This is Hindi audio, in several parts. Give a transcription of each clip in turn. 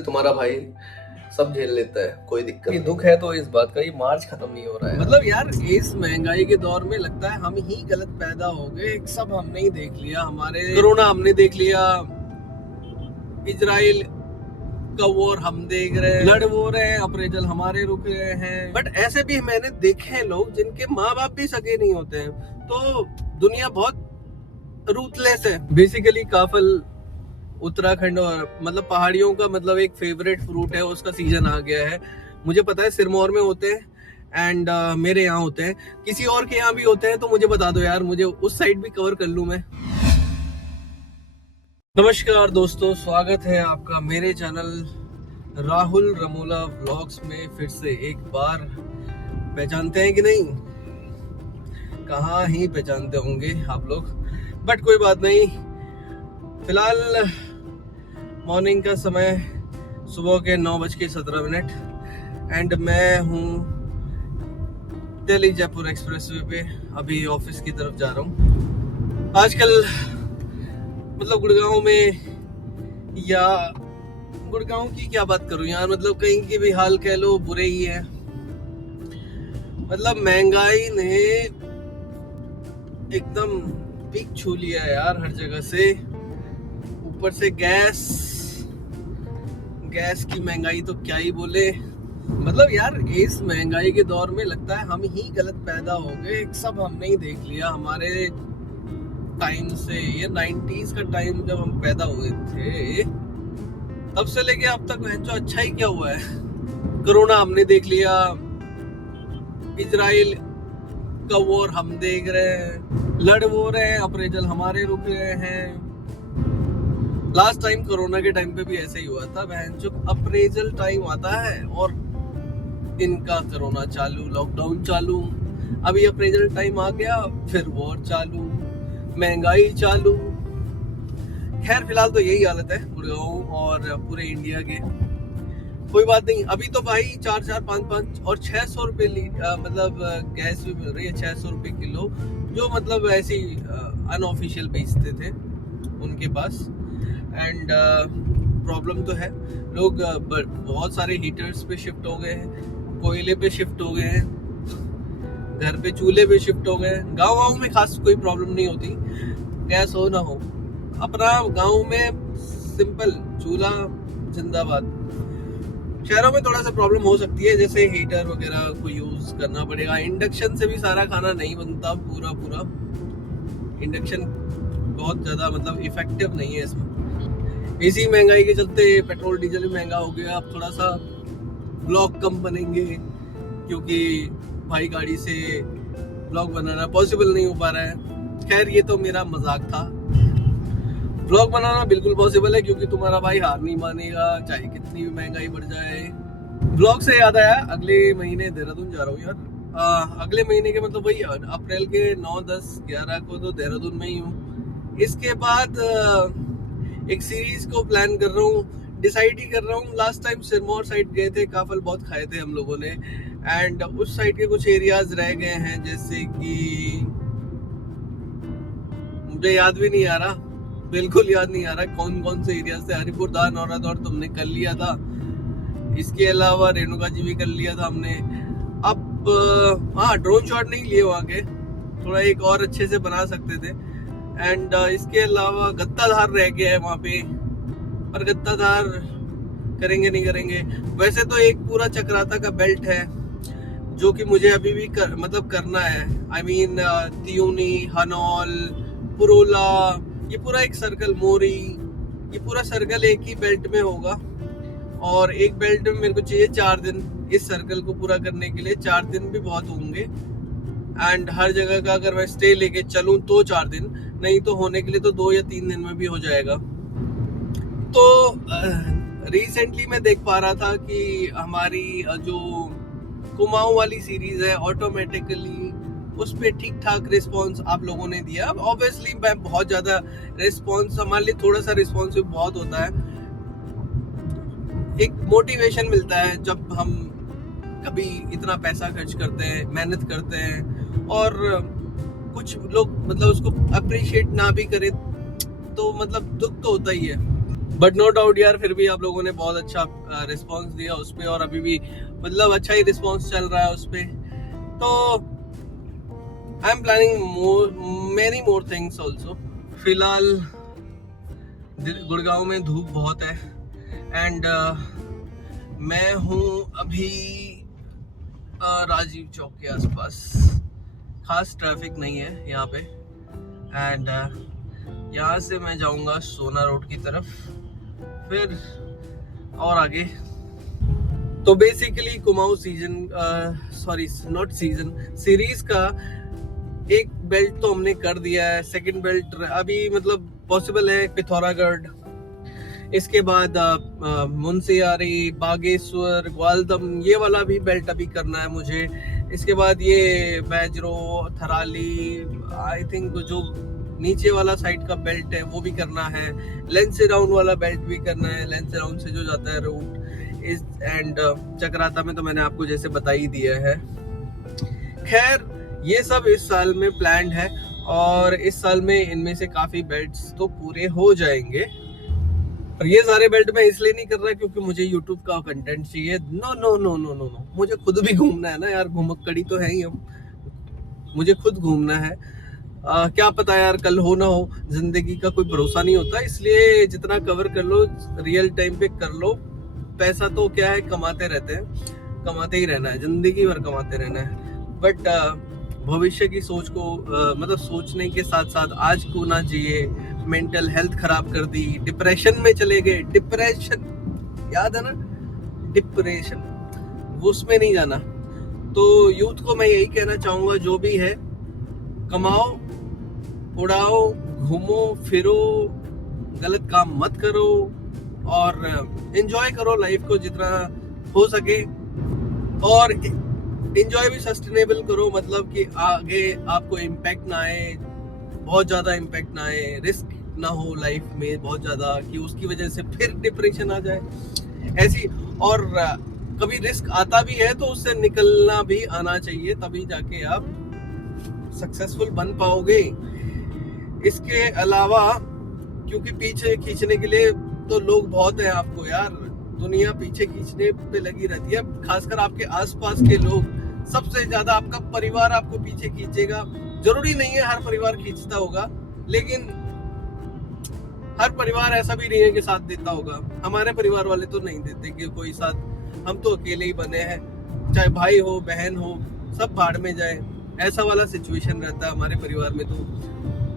तुम्हारा भाई सब झेल लेता है, कोई दिक्कत नहीं। दुख है तो इस बात का, ये मार्च खत्म नहीं हो रहा है। मतलब यार इस महंगाई के दौर में लगता है हम ही गलत पैदा हो गए। सब हमने ही देख लिया, हमारे कोरोना हमने देख लिया, इजराइल का वॉर हम देख रहे हैं, लड़ वो रहे हैं, अप्रेजल हमारे रुक रहे हैं। बट ऐसे भी मैंने देखे हैं लोग जिनके माँ बाप भी सगे नहीं होते हैं। तो दुनिया बहुत रूथलेस है। बेसिकली काफल उत्तराखंड और मतलब पहाड़ियों का मतलब एक फेवरेट फ्रूट है, उसका सीजन आ गया है। मुझे पता है सिरमौर में होते हैं एंड मेरे यहाँ होते हैं, किसी और के यहाँ भी होते हैं तो मुझे बता दो यार, मुझे उस साइड भी कवर कर लूँ मैं। नमस्कार दोस्तों, स्वागत है आपका मेरे चैनल राहुल रमोला व्लॉग्स में फिर से एक बार। पहचानते हैं कि नहीं? कहाँ ही पहचानते होंगे आप लोग, बट कोई बात नहीं। फिलहाल मॉर्निंग का समय सुबह के 9:17 एंड मैं हूँ दिल्ली जयपुर एक्सप्रेसवे पे, अभी ऑफिस की तरफ जा रहा हूँ। आजकल मतलब गुड़गांव में, या गुड़गांव की क्या बात करूँ यार, मतलब कहीं की भी हाल कह लो बुरे ही है। मतलब महंगाई ने एकदम पीक छू लिया है यार हर जगह से। ऊपर से गैस की महंगाई तो क्या ही बोले। मतलब यार इस महंगाई के दौर में लगता है हम ही गलत पैदा हो गए। सब हमने ही देख लिया, हमारे टाइम से, ये 90s का टाइम जब हम पैदा हुए थे तब से लेके अब तक जो अच्छा ही क्या हुआ है। कोरोना हमने देख लिया, इजराइल का वॉर हम देख रहे हैं, लड़ वो रहे हैं, अप्रेजल हमारे रुक रहे हैं। लास्ट टाइम कोरोना के टाइम पे भी ऐसे ही हुआ था। जो अप्रेजल टाइम आता है और इनका कोरोना चालू, लॉकडाउन चालू। अभी अप्रेजल टाइम आ गया, फिर वॉर चालू, महंगाई चालू। खैर फिलहाल तो यही हालत है गुड़गांव और पूरे इंडिया के। कोई बात नहीं, अभी तो भाई 4-4, 5-5 और 600 रुपए मतलब गैस भी मिल रही है, 600 रुपए किलो। जो मतलब ऐसी अनऑफिशियल बेचते थे उनके पास। एंड प्रॉब्लम तो है, लोग बहुत सारे हीटर्स पे शिफ्ट हो गए हैं, कोयले पे शिफ्ट हो गए हैं, घर पे चूल्हे पे शिफ्ट हो गए हैं। गाँव में खास कोई प्रॉब्लम नहीं होती, गैस हो ना हो। अपना गाँव में सिंपल चूल्हा जिंदाबाद। शहरों में थोड़ा सा प्रॉब्लम हो सकती है, जैसे हीटर वगैरह को यूज करना पड़ेगा। इंडक्शन से भी सारा खाना नहीं बनता पूरा। इंडक्शन बहुत ज्यादा मतलब इफेक्टिव नहीं है इसमें। इसी महंगाई के चलते पेट्रोल डीजल भी महंगा हो गया। अब थोड़ा सा ब्लॉग कम बनेंगे क्योंकि भाई गाड़ी से ब्लॉग बनाना पॉसिबल नहीं हो पा रहा है। खैर ये तो मेरा मजाक था। ब्लॉग बनाना बिल्कुल पॉसिबल है क्योंकि तुम्हारा भाई हार नहीं मानेगा, चाहे कितनी भी महंगाई बढ़ जाए। ब्लॉग से याद आया, अगले महीने देहरादून जा रहा हूँ यार। अगले महीने के मतलब वही अप्रैल के 9, 10, 11 को तो देहरादून में ही हूँ। इसके बाद एक सीरीज को प्लान कर रहा हूँ, डिसाइड ही कर रहा हूँ। लास्ट टाइम सिरमौर साइड गए थे, काफल बहुत खाए थे हम लोगों ने। एंड उस साइड के कुछ एरियाज रह गए हैं, जैसे कि मुझे याद भी नहीं आ रहा, बिल्कुल याद नहीं आ रहा कौन कौन से एरियाज थे। हरिपुर दान और तुमने कर लिया था, इसके अलावा रेणुका जी भी कर लिया था हमने। अब हाँ, ड्रोन शॉट नहीं लिए वहाँ के, थोड़ा एक और अच्छे से बना सकते थे। एंड इसके अलावा गत्ताधार रह गया है वहाँ पे, पर गत्ताधार करेंगे नहीं करेंगे। वैसे तो एक पूरा चक्राता का बेल्ट है जो कि मुझे अभी भी करना है। आई मीन त्यूनी, हनौल, पुरोला, ये पूरा एक सर्कल, मोरी, ये पूरा सर्कल एक ही बेल्ट में होगा। और एक बेल्ट में मेरे को चाहिए 4 दिन। इस सर्कल को पूरा करने के लिए 4 दिन भी बहुत होंगे। एंड हर जगह का अगर मैं स्टे लेके चलूं तो 4 दिन, नहीं तो होने के लिए तो 2 या 3 दिन में भी हो जाएगा। तो रिसेंटली मैं देख पा रहा था कि हमारी जो कुमाऊं वाली सीरीज है, ऑटोमेटिकली उस पे ठीक ठाक रिस्पॉन्स आप लोगों ने दिया। अब ऑब्वियसली मैं बहुत ज्यादा रिस्पॉन्स, हमारे लिए थोड़ा सा रिस्पॉन्स बहुत होता है। एक मोटिवेशन मिलता है जब हम कभी इतना पैसा खर्च करते हैं, मेहनत करते हैं, और कुछ लोग मतलब उसको अप्रिशिएट ना भी करे तो मतलब दुख तो होता ही है। बट नो डाउट यार, फिर भी आप लोगों ने बहुत अच्छा रिस्पांस दिया उस पे, और अभी भी मतलब अच्छा ही रिस्पांस चल रहा है उस पे। तो I am planning many more things also. फिलहाल गुड़गांव में धूप बहुत है, एंड मैं हूँ अभी राजीव चौक के आसपास। खास ट्रैफिक नहीं है यहाँ पे, एंड यहाँ से मैं जाऊँगा सोना रोड की तरफ, फिर और आगे। तो बेसिकली कुमाऊं सीरीज का एक बेल्ट तो हमने कर दिया है, सेकंड बेल्ट अभी मतलब पॉसिबल है पिथौरागढ़, इसके बाद मुंशियारी, बागेश्वर, ग्वालदम, ये वाला भी बेल्ट अभी करना है मुझे। इसके बाद ये बैजरो, थराली, आई थिंक जो नीचे वाला साइड का बेल्ट है वो भी करना है। लेंस अराउंड वाला बेल्ट भी करना है, लेंस अराउंड से जो जाता है रूट इस, एंड चक्राता में तो मैंने आपको जैसे बता ही दिया है। खैर ये सब इस साल में प्लान्ड है, और इस साल में इनमें से काफी बेल्ट्स तो पूरे हो जाएंगे। और ये सारे बेल्ट मैं इसलिए नहीं कर रहा क्योंकि मुझे YouTube का कंटेंट चाहिए। No no no no no no, मुझे खुद भी घूमना है ना यार, घुमक्कड़ी तो है ही हम, मुझे खुद घूमना है। क्या पता यार कल हो ना हो, जिंदगी का कोई भरोसा नहीं होता, इसलिए जितना कवर कर लो रियल टाइम पे कर लो। पैसा तो क्या है, कमाते रहते हैं, कमाते ही रहना है, जिंदगी भर कमाते रहना है। बट भविष्य की सोच को मतलब सोचने के साथ साथ आज को ना जिए। मेंटल हेल्थ खराब कर दी, डिप्रेशन में चले गए। डिप्रेशन याद है ना, डिप्रेशन, उसमें नहीं जाना। तो यूथ को मैं यही कहना चाहूंगा, जो भी है कमाओ, उड़ाओ, घूमो फिरो, गलत काम मत करो, और एंजॉय करो लाइफ को जितना हो सके। और एंजॉय भी सस्टेनेबल करो, मतलब कि आगे आपको इम्पैक्ट ना आए, बहुत ज़्यादा इम्पैक्ट ना आए, रिस्क ना हो लाइफ में बहुत ज़्यादा कि उसकी वजह से फिर डिप्रेशन आ जाए ऐसी। और कभी रिस्क आता भी है तो उससे निकलना भी आना चाहिए, तभी जाके आप सक्सेसफुल बन पाओगे। इसके अलावा क्योंकि पीछे खींचने के लिए तो लोग बहुत हैं आपको यार, दुनिया पीछे खींचने पे लगी रहती है, खासकर आपके आसपास के लोग। सबसे ज्यादा आपका परिवार आपको पीछे खींचेगा। जरूरी नहीं है हर परिवार खींचता होगा, लेकिन हर परिवार ऐसा भी नहीं है कि साथ देता होगा। हमारे परिवार वाले तो नहीं देते कि कोई साथ, हम तो अकेले ही बने हैं, चाहे भाई हो बहन हो सब भाड़ में जाए, ऐसा वाला सिचुएशन रहता है हमारे परिवार में तो।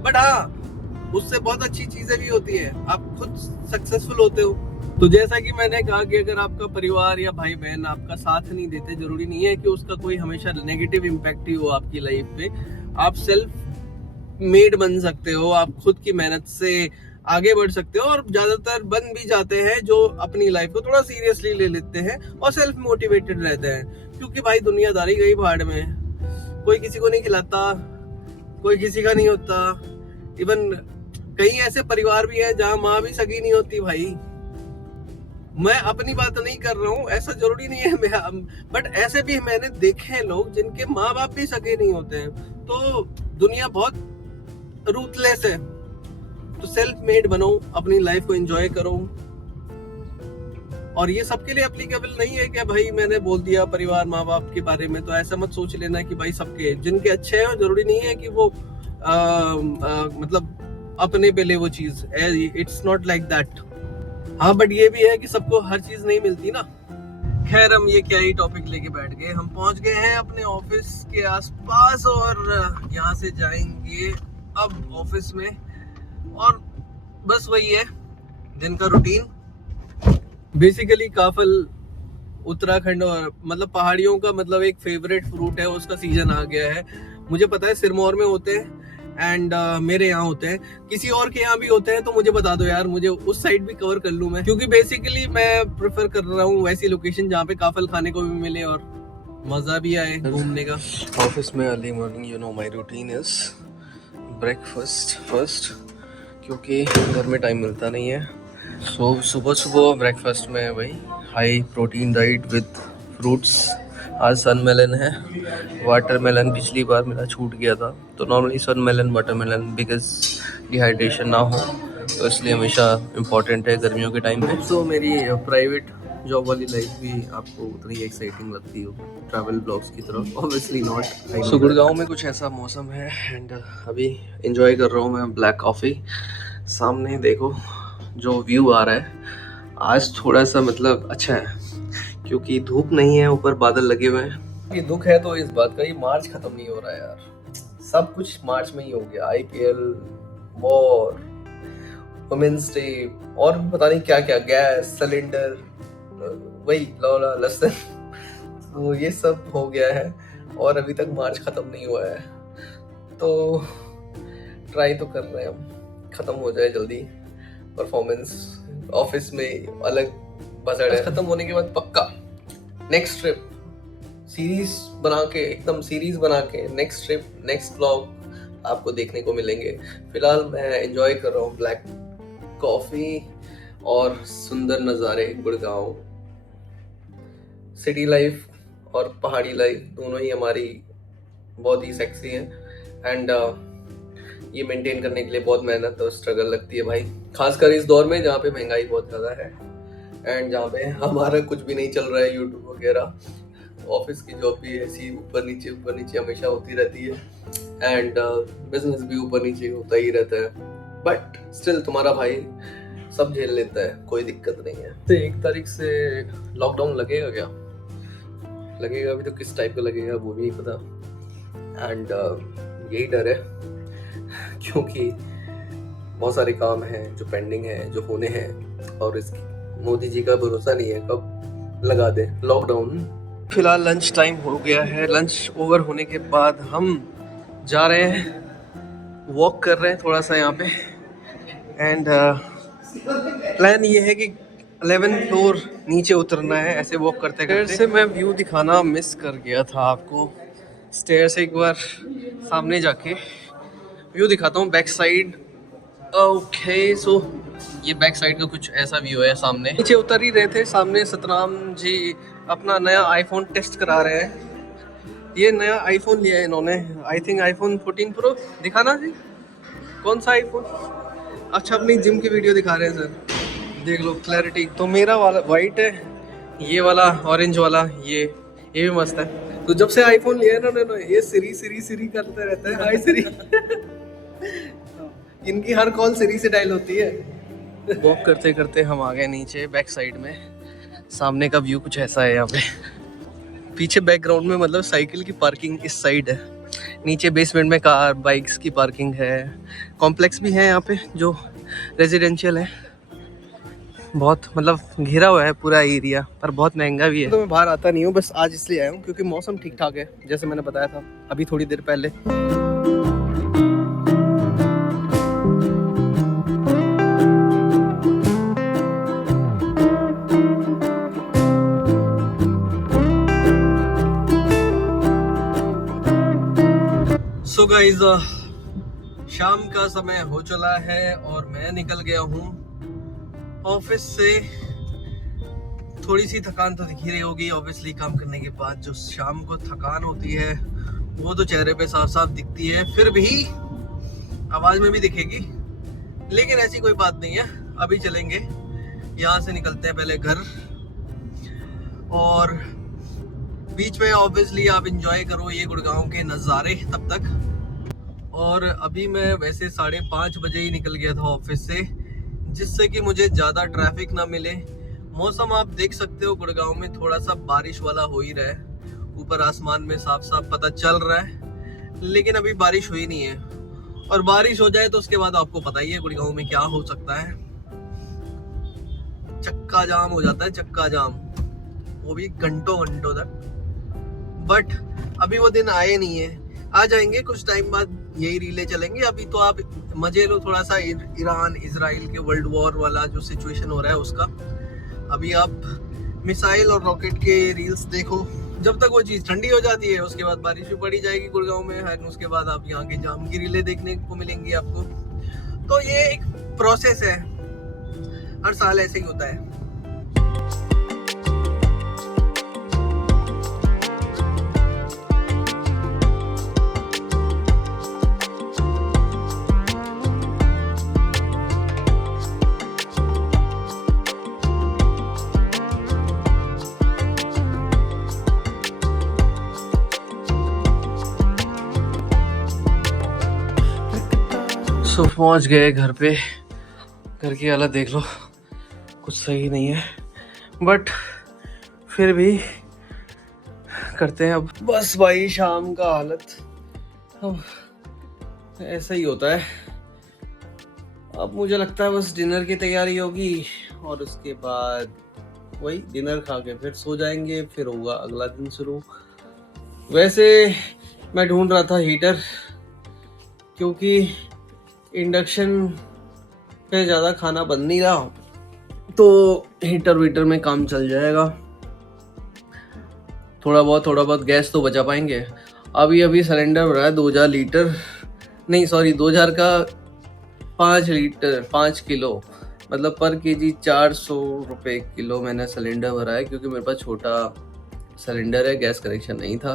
बट हाँ, उससे बहुत अच्छी चीजें भी होती है, आप खुद सक्सेसफुल होते हो। तो जैसा कि मैंने कहा कि अगर आपका परिवार या भाई बहन आपका साथ नहीं देते, जरूरी नहीं है कि उसका कोई हमेशा नेगेटिव इम्पैक्ट ही हो आपकी लाइफ पे। आप सेल्फ मेड बन सकते हो, आप खुद की मेहनत से आगे बढ़ सकते हो, और ज्यादातर बन भी जाते हैं जो अपनी लाइफ को थोड़ा सीरियसली ले लेते हैं और सेल्फ मोटिवेटेड रहते हैं। क्योंकि भाई दुनियादारी गई भाड़ में, कोई किसी को नहीं खिलाता, कोई किसी का नहीं होता। इवन कई ऐसे परिवार भी है जहाँ माँ भी सगी नहीं होती भाई। मैं अपनी बात नहीं कर रहा हूँ, ऐसा जरूरी नहीं है, बट ऐसे भी मैंने देखे हैं लोग जिनके माँ बाप भी सगे नहीं होते हैं। तो दुनिया बहुत रूथलेस है। तो सेल्फ मेड बनो, अपनी लाइफ को एंजॉय करो। और ये सबके लिए एप्लीकेबल नहीं है कि भाई मैंने बोल दिया परिवार माँ बाप के बारे में, तो ऐसा मत सोच लेना कि भाई सबके, जिनके अच्छे हैं जरूरी नहीं है कि वो मतलब अपने पे ले वो चीज। It's not like that. हाँ, बट ये भी है कि सबको हर चीज नहीं मिलती ना। खैर, हम ये क्या ही टॉपिक लेके बैठ गए। हम पहुंच गए हैं अपने ऑफिस के आसपास, और यहाँ से जाएंगे अब ऑफिस में। और बस वही है दिन का रूटीन। बेसिकली काफल उत्तराखंड और मतलब पहाड़ियों का मतलब एक फेवरेट फ्रूट है, उसका सीजन आ गया है। मुझे पता है सिरमौर में होते हैं, एंड मेरे यहाँ होते हैं, किसी और के यहाँ भी होते हैं तो मुझे बता दो यार, मुझे उस साइड भी कवर कर लूँ मैं। क्योंकि बेसिकली मैं प्रेफर कर रहा हूँ वैसी लोकेशन जहाँ पे काफल खाने को भी मिले और मजा भी आए घूमने का। ऑफिस में early morning, you know my routine is breakfast first, क्योंकि घर में टाइम मिलता नहीं है। सो सुबह ब्रेकफास्ट में वही high protein diet with fruits. आज सनमेलन है, वाटरमेलन पिछली बार मेरा छूट गया था, तो नॉर्मली सनमेलन वाटरमेलन बिकॉज डिहाइड्रेशन ना हो। तो इसलिए हमेशा इम्पोर्टेंट है गर्मियों के टाइम पे। तो मेरी प्राइवेट जॉब वाली लाइफ भी आपको उतनी एक्साइटिंग लगती हो ट्रैवल ब्लॉग्स की तरफ? Obviously not. सो गुड़गांव में कुछ ऐसा मौसम है एंड अभी इंजॉय कर रहा हूँ मैं ब्लैक कॉफ़ी। सामने देखो जो व्यू आ रहा है आज थोड़ा सा मतलब अच्छा है क्योंकि धूप नहीं है, ऊपर बादल लगे हुए हैं। ये दुख है तो इस बात का, ये मार्च खत्म नहीं हो रहा है यार। सब कुछ मार्च में ही हो गया। IPL, वॉर, वुमेन्स डे और पता नहीं क्या क्या, गैस सिलेंडर, वही लौला लसन तो ये सब हो गया है और अभी तक मार्च खत्म नहीं हुआ है। तो ट्राई तो कर रहे हैं हम खत्म हो जाए जल्दी। परफॉर्मेंस ऑफिस में अलग बजट है। खत्म होने के बाद पक्का नेक्स्ट ट्रिप सीरीज बना के, एकदम सीरीज बना के नेक्स्ट ट्रिप नेक्स्ट व्लॉग आपको देखने को मिलेंगे। फिलहाल मैं एंजॉय कर रहा हूँ ब्लैक कॉफी और सुंदर नज़ारे। गुड़गांव सिटी लाइफ और पहाड़ी लाइफ दोनों ही हमारी बहुत ही सेक्सी है एंड ये मेंटेन करने के लिए बहुत मेहनत और स्ट्रगल लगती है भाई, खासकर इस दौर में जहाँ पे महंगाई बहुत ज़्यादा है एंड जहाँ पे हमारा कुछ भी नहीं चल रहा है, यूट्यूब वगैरह। ऑफिस की जॉब भी ऐसी ऊपर नीचे हमेशा होती रहती है एंड बिजनेस भी ऊपर नीचे होता ही रहता है, बट स्टिल तुम्हारा भाई सब झेल लेता है, कोई दिक्कत नहीं है। तो 1 तारीख से लॉकडाउन लगेगा क्या? लगेगा अभी तो किस टाइप का लगेगा वो भी नहीं पता एंड यही डर है क्योंकि बहुत सारे काम हैं जो पेंडिंग है, जो होने हैं और इसकी मोदी जी का भरोसा नहीं है कब लगा दे लॉकडाउन। फिलहाल लंच टाइम हो गया है। लंच ओवर होने के बाद हम जा रहे हैं, वॉक कर रहे हैं थोड़ा सा यहाँ पे एंड प्लान ये है कि 11th फ्लोर नीचे उतरना है ऐसे वॉक करते करते। से मैं व्यू दिखाना मिस कर गया था आपको। स्टेयर से एक बार सामने जाके व्यू दिखाता हूँ बैक साइड। ओके सो ये बैक साइड का कुछ ऐसा व्यू है। सामने नीचे उतर ही रहे थे, सामने सतराम जी अपना नया आईफोन टेस्ट करा रहे हैं। ये नया आईफोन लिया है इन्होंने, आई थिंक आईफोन 14 प्रो। दिखाना जी कौन सा आईफोन? अच्छा अपनी जिम की वीडियो दिखा रहे हैं सर, देख लो क्लैरिटी। तो मेरा वाला वाइट है, ये वाला ऑरेंज वाला, ये भी मस्त है। तो जब से आईफोन लिया है ना ये सिरी करते रहते हैं। हाय सिरी इनकी हर कॉल सिरी से डायल होती है। वॉक करते करते हम आ गए नीचे बैक साइड में। सामने का व्यू कुछ ऐसा है यहाँ पे। पीछे बैकग्राउंड में मतलब साइकिल की पार्किंग इस साइड है, नीचे बेसमेंट में कार बाइक्स की पार्किंग है। कॉम्प्लेक्स भी है यहाँ पे जो रेजिडेंशियल है, बहुत मतलब घिरा हुआ है पूरा एरिया, पर बहुत महंगा भी है। तो मैं बाहर आता नहीं हूँ, बस आज इसलिए आया हूँ क्योंकि मौसम ठीक ठाक है जैसे मैंने बताया था अभी थोड़ी देर पहले। सो गाइस शाम का समय हो चला है और मैं निकल गया हूँ ऑफिस से। थोड़ी सी थकान तो दिख रही होगी ऑब्वियसली, काम करने के बाद जो शाम को थकान होती है वो तो चेहरे पे साफ साफ दिखती है, फिर भी आवाज में भी दिखेगी, लेकिन ऐसी कोई बात नहीं है। अभी चलेंगे यहाँ से, निकलते हैं पहले घर और बीच में ऑब्वियसली आप एंजॉय करो ये गुड़गांव के नज़ारे तब तक। और अभी मैं वैसे 5:30 बजे ही निकल गया था ऑफिस से, जिससे कि मुझे ज़्यादा ट्रैफिक ना मिले। मौसम आप देख सकते हो गुड़गांव में थोड़ा सा बारिश वाला हो ही रहा है, ऊपर आसमान में साफ साफ पता चल रहा है, लेकिन अभी बारिश हुई नहीं है। और बारिश हो जाए तो उसके बाद आपको पता ही है गुड़गांव में क्या हो सकता है, चक्का जाम हो जाता है, चक्का जाम, वो भी घंटों तक। बट अभी वो दिन आए नहीं है, आ जाएंगे कुछ टाइम बाद, यही रीले चलेंगे। अभी तो आप मजे लो थोड़ा सा ईरान इजराइल के वर्ल्ड वॉर वाला जो सिचुएशन हो रहा है उसका। अभी आप मिसाइल और रॉकेट के रील्स देखो, जब तक वो चीज़ ठंडी हो जाती है उसके बाद बारिश भी पड़ी जाएगी गुड़गांव में, एंड उसके बाद आप यहाँ के जाम की रीले देखने को मिलेंगी आपको। तो ये एक प्रोसेस है, हर साल ऐसे ही होता है। सो पहुंच गए घर पे। घर की हालत देख लो, कुछ सही नहीं है, बट फिर भी करते हैं अब। बस भाई शाम का हालत अब ऐसा ही होता है। अब मुझे लगता है बस डिनर की तैयारी होगी और उसके बाद वही डिनर खा के फिर सो जाएंगे, फिर होगा अगला दिन शुरू। वैसे मैं ढूंढ रहा था हीटर, क्योंकि इंडक्शन पे ज़्यादा खाना बन नहीं रहा, तो हीटर वीटर में काम चल जाएगा। थोड़ा बहुत गैस तो बचा पाएंगे। अभी सिलेंडर भरा है 2000 लीटर, नहीं सॉरी 2000 का 5 लीटर 5 किलो, मतलब पर केजी 400 रुपये किलो मैंने सिलेंडर भरा है, क्योंकि मेरे पास छोटा सिलेंडर है, गैस कनेक्शन नहीं था।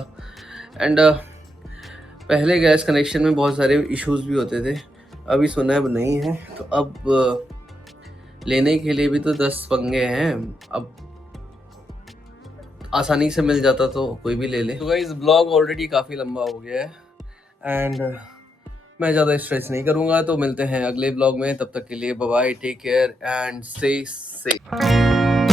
एंड पहले गैस कनेक्शन में बहुत सारे इश्यूज भी होते थे, अभी सुना है अब नहीं है, तो अब लेने के लिए भी तो 10 पंगे हैं। अब आसानी से मिल जाता तो कोई भी ले ले। तो गाइस ब्लॉग ऑलरेडी काफ़ी लंबा हो गया है एंड मैं ज़्यादा स्ट्रेच नहीं करूँगा, तो मिलते हैं अगले ब्लॉग में। तब तक के लिए bye bye, take care and stay safe.